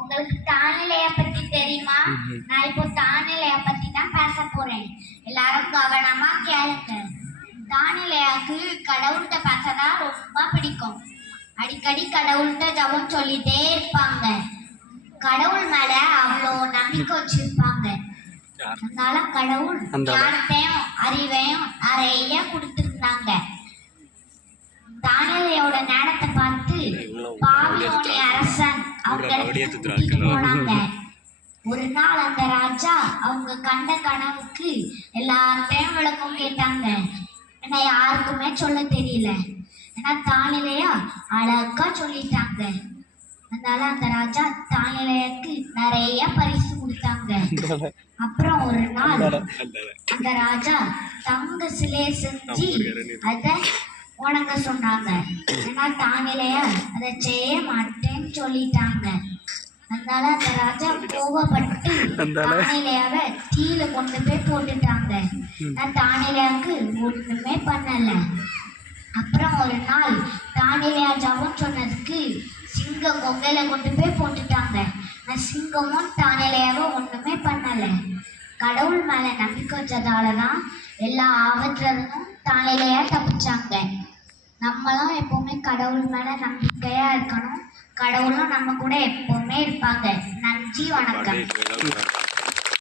உங்களுக்கு தானிலைய பத்தி தெரியுமா? நான் இப்போ தானிலைய பத்தி தான் பேச போறேன். எல்லாரும் கவனமா கேளுங்க. தானிலையாக்கு கடவுள்கிட்ட பேசதான் ரொம்ப பிடிக்கும். அடிக்கடி கடவுள்கிட்ட ஜபம் சொல்லிட்டே இருப்பாங்க. கடவுள் மேல அவ்வளோ நம்பிக்கை வச்சிருப்பாங்க. அதனால கடவுள் ஞானத்தையும் அறிவையும் நிறைய கொடுத்திருந்தாங்க. தானியேலோட நேரத்தை பார்த்து பாபிலோனிய அரசன் அவங்க போனாங்க. ஒரு நாள் அந்த ராஜா அவங்க கண்ட கனவுக்கு எல்லாத்தையும் விளக்கம் கேட்டாங்க. ஏன்னா யாருக்குமே சொல்ல தெரியல. ஏன்னா தானியேலா அழகா சொல்லிட்டாங்க. அதனால அந்த ராஜா தானியேலுக்கு நிறைய பரிசு கொடுத்தாங்க. அப்புறம் ஒரு நாள் அந்த ராஜா தங்க சிலையை செஞ்சு அதை உணங்க சொன்னாங்க. ஏன்னா தானியேலா அதை செய்ய மாட்டேன்னு சொல்லிட்டாங்க. அதனால அந்த ராஜா கோவப்பட்டு தானியேலாவை தீயில கொண்டு போய் போட்டுட்டாங்க. தானியேலுக்கு ஒண்ணுமே பண்ணல. அப்புறம் ஒரு நாள் தானியேலா ஜபம் சொன்னதுக்கு சிங்கம் கொங்கையில கொண்டு போய் போட்டுட்டாங்க. சிங்கமும் தானியேலாவை ஒண்ணுமே பண்ணல. கடவுள் மேல நம்பிக்கை வச்சதாலதான் எல்லா ஆபத்துலருந்தும் தானியேலா தப்பிச்சாங்க. நம்மளும் எப்பவுமே கடவுள் மேல நம்பிக்கையா இருக்கணும். கடவுளும் நம்ம கூட எப்பவுமே இருப்பாங்க. நன்றி, வணக்கம்.